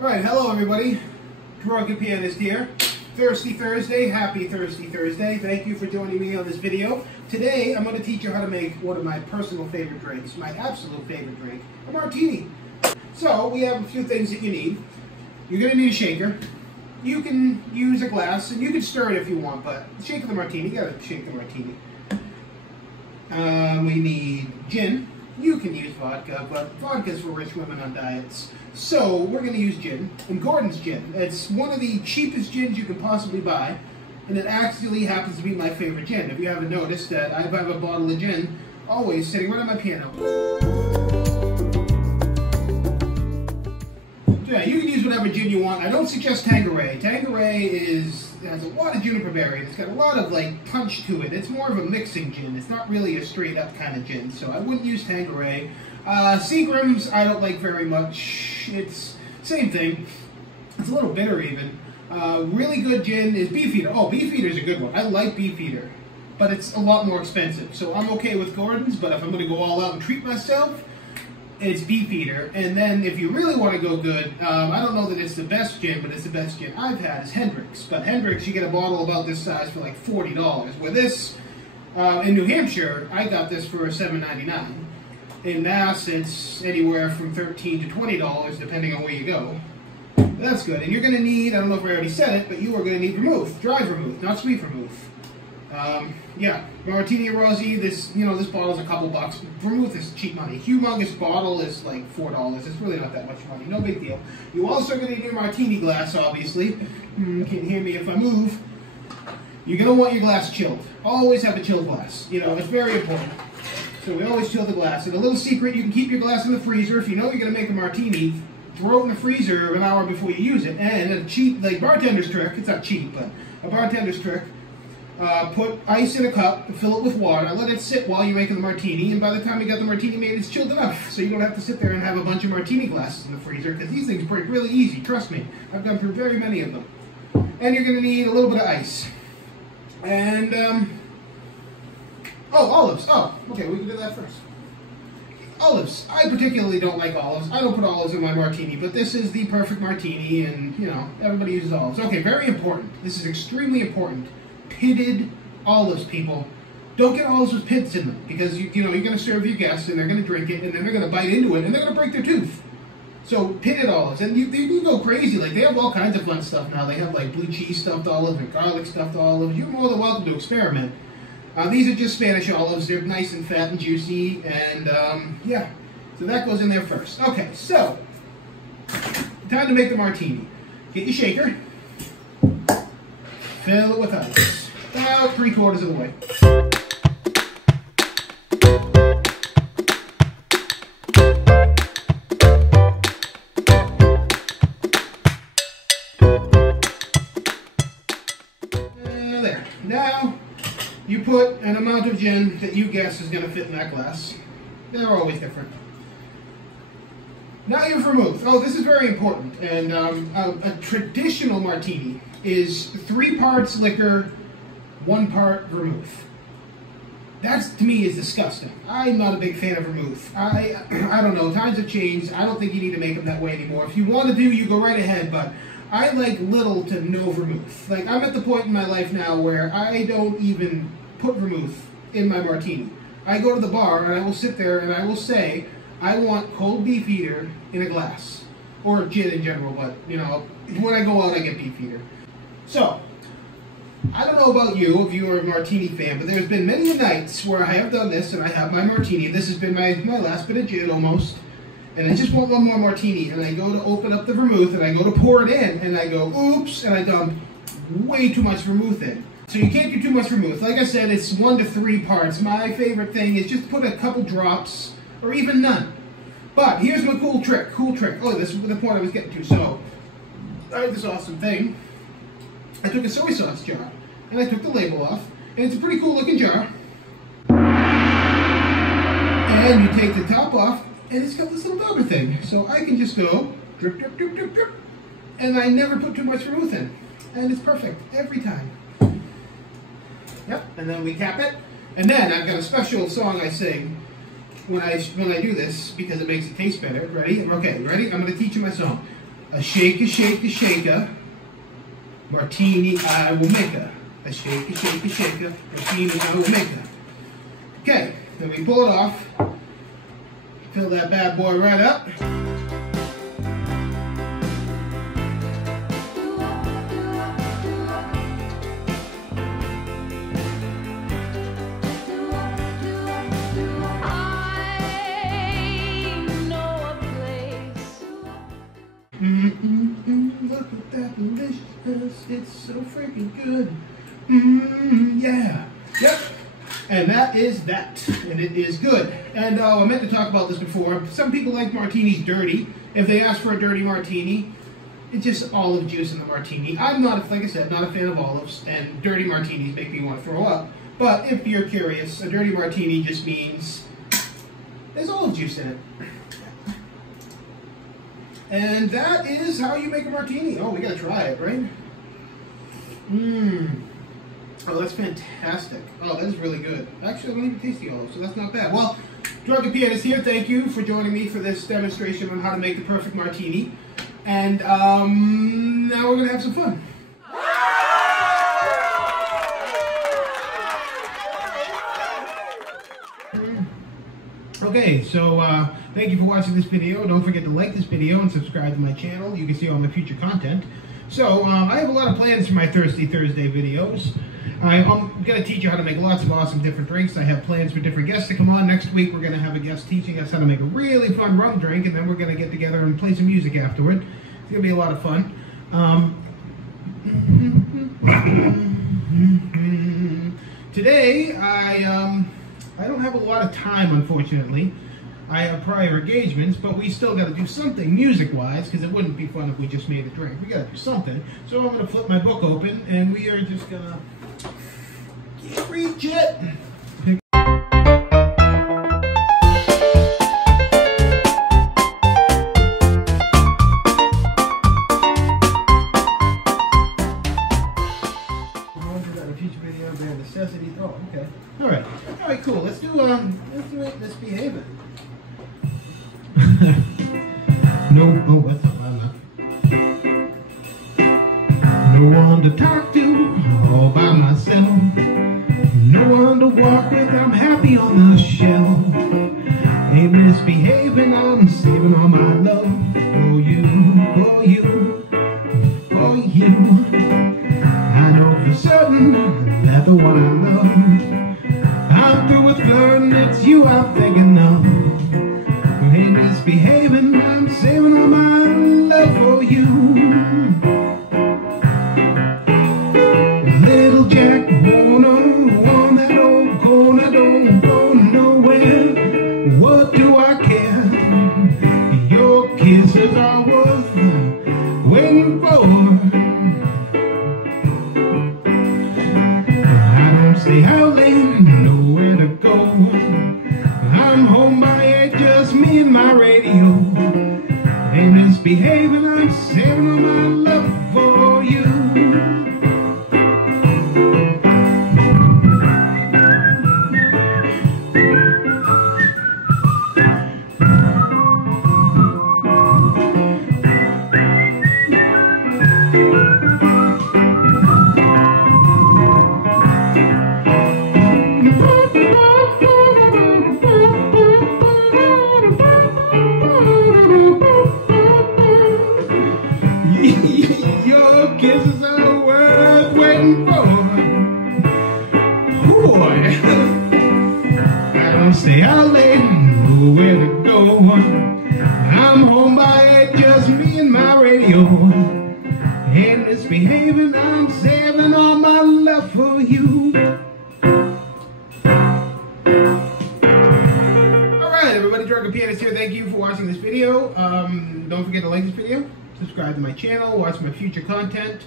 Alright, hello everybody. Drunken Pianist here. Thirsty Thursday, happy Thirsty Thursday. Thank you for joining me on this video. Today I'm going to teach you how to make one of my personal favorite drinks, my absolute favorite drink, a martini. So we have a few things that you need. You're going to need a shaker. You can use a glass and you can stir it if you want, but shake the martini, you got to shake the martini. We need gin. You can use vodka, but vodka's for rich women on diets. So we're going to use gin, and Gordon's gin. It's one of the cheapest gins you can possibly buy, and it actually happens to be my favorite gin. If you haven't noticed that, I have a bottle of gin always sitting right on my piano. So yeah, you can use whatever gin you want. I don't suggest Tanqueray. Tanqueray has a lot of juniper berry. It's got a lot of punch to it. It's more of a mixing gin. It's not really a straight up kind of gin, so I wouldn't use Tanqueray. Seagram's I don't like very much. It's same thing. It's a little bitter even. Really good gin is Beefeater. Oh, Beefeater's a good one. I like Beefeater, but it's a lot more expensive. So I'm okay with Gordon's, but if I'm going to go all out and treat myself, it's Beefeater. And then if you really want to go good, I don't know that it's the best gin, but it's the best gin I've had is Hendrick's. But Hendrick's, you get a bottle about this size for like $40. With this, in New Hampshire, I got this for $7.99. In Mass, it's anywhere from $13 to $20, depending on where you go. That's good. And you're going to need, I don't know if I already said it, but you are going to need vermouth. Dry vermouth, not sweet vermouth. Yeah, Martini and Rossi, this bottle's a couple bucks. Vermouth is cheap money. Humongous bottle is like $4. It's really not that much money. No big deal. You also are going to need your martini glass, obviously. Can't hear me if I move. You're going to want your glass chilled. Always have a chilled glass. It's very important. So we always chill the glass. And a little secret, you can keep your glass in the freezer. If you know you're going to make a martini, throw it in the freezer an hour before you use it. And a cheap, bartender's trick, it's not cheap, but a bartender's trick, put ice in a cup, fill it with water, let it sit while you're making the martini, and by the time you got the martini made, it's chilled enough. So you don't have to sit there and have a bunch of martini glasses in the freezer, because these things break really easy, trust me. I've gone through very many of them. And you're going to need a little bit of ice. And, oh, olives. Oh, okay, we can do that first. Olives. I particularly don't like olives. I don't put olives in my martini, but this is the perfect martini, and, everybody uses olives. Okay, very important. This is extremely important. Pitted olives, people. Don't get olives with pits in them, because, you're going to serve your guests, and they're going to drink it, and then they're going to bite into it, and they're going to break their tooth. So, pitted olives. And you go crazy. They have all kinds of fun stuff now. They have, blue cheese stuffed olives and garlic stuffed olives. You're more than welcome to experiment. These are just Spanish olives. They're nice and fat and juicy, and yeah, so that goes in there first. Okay, so time to make the martini. Get your shaker, fill it with ice, about 3/4 of the way. There. Now, you put an amount of gin that you guess is going to fit in that glass. They're always different. Now your vermouth. Oh, this is very important. And a traditional martini is 3 parts liquor, 1 part vermouth. That, to me, is disgusting. I'm not a big fan of vermouth. I don't know. Times have changed. I don't think you need to make them that way anymore. If you want to do, you go right ahead, but I like little to no vermouth. I'm at the point in my life now where I don't even put vermouth in my martini. I go to the bar and I will sit there and I will say, I want cold Beefeater in a glass. Or gin in general, but, when I go out I get Beefeater. So, I don't know about you, if you're a martini fan, but there's been many nights where I have done this and I have my martini. This has been my last bit of gin almost. And I just want one more martini, and I go to open up the vermouth, and I go to pour it in, and I go, oops, and I dump way too much vermouth in. So you can't do too much vermouth. Like I said, it's 1 to 3 parts. My favorite thing is just put a couple drops, or even none. But here's my cool trick, Oh, this is the point I was getting to. So, I had this awesome thing. I took a soy sauce jar, and I took the label off, and it's a pretty cool looking jar. And you take the top off, and it's got this little dauber thing. So I can just go drip, drip, drip, drip, drip. And I never put too much vermouth in. And it's perfect every time. Yep, and then we cap it. And then I've got a special song I sing when I do this because it makes it taste better. Ready? Okay, ready? I'm going to teach you my song. A shaker, shaker, shaker. Martini, I will make her. A shaker, shaker, shaker. Martini, I will make her. Okay, then we pull it off. Fill that bad boy right up. Look at that deliciousness, it's so freaking good. Yeah. Yep. And that is that. And it is good. And I meant to talk about this before. Some people like martinis dirty. If they ask for a dirty martini, it's just olive juice in the martini. I'm not, like I said, not a fan of olives, and dirty martinis make me want to throw up. But if you're curious, a dirty martini just means there's olive juice in it. And that is how you make a martini. Oh, we gotta try it, right? Oh, that's fantastic. Oh, that is really good. Actually, I don't even taste the olive, so that's not bad. Well, Drunken Pianist here. Thank you for joining me for this demonstration on how to make the perfect martini. And now we're gonna have some fun. Okay, so thank you for watching this video. Don't forget to like this video and subscribe to my channel. You can see all my future content. So I have a lot of plans for my Thirsty Thursday videos. I'm going to teach you how to make lots of awesome different drinks. I have plans for different guests to come on. Next week we're going to have a guest teaching us how to make a really fun rum drink, and then we're going to get together and play some music afterward. It's going to be a lot of fun. Today I don't have a lot of time, unfortunately. I have prior engagements, but we still got to do something music-wise, because it wouldn't be fun if we just made a drink. We got to do something. So I'm going to flip my book open, and we are just going to reach it. Necessities. Oh, okay. All right, cool. Let's do it. Let's behave it. No, oh, that's not loud enough. No one to talk to, all by myself. No one to walk with, I'm happy on the shelf. Ain't misbehaving, I'm saving all my love for you, for you, for you. I know for certain that the one I love, I'm through with flirting, it's you I'm thinking of. Ain't misbehaving, I'm saving all my love for you. Little Jack Warner, on that old corner, don't go nowhere. What do I care? Your kisses are worth waiting for. Stay out late, nowhere to go. I'm home by 8, just me and my radio. Ain't misbehaving, I'm saving all my love for you. Your kisses are worth waiting for. Boy, I don't stay out late, nowhere to go. I'm home by 8, just me and my radio. Ain't misbehaving, I'm saving all my love for you. Alright, everybody, Drunken Pianist here. Thank you for watching this video. Don't forget to like this video. Subscribe to my channel, watch my future content.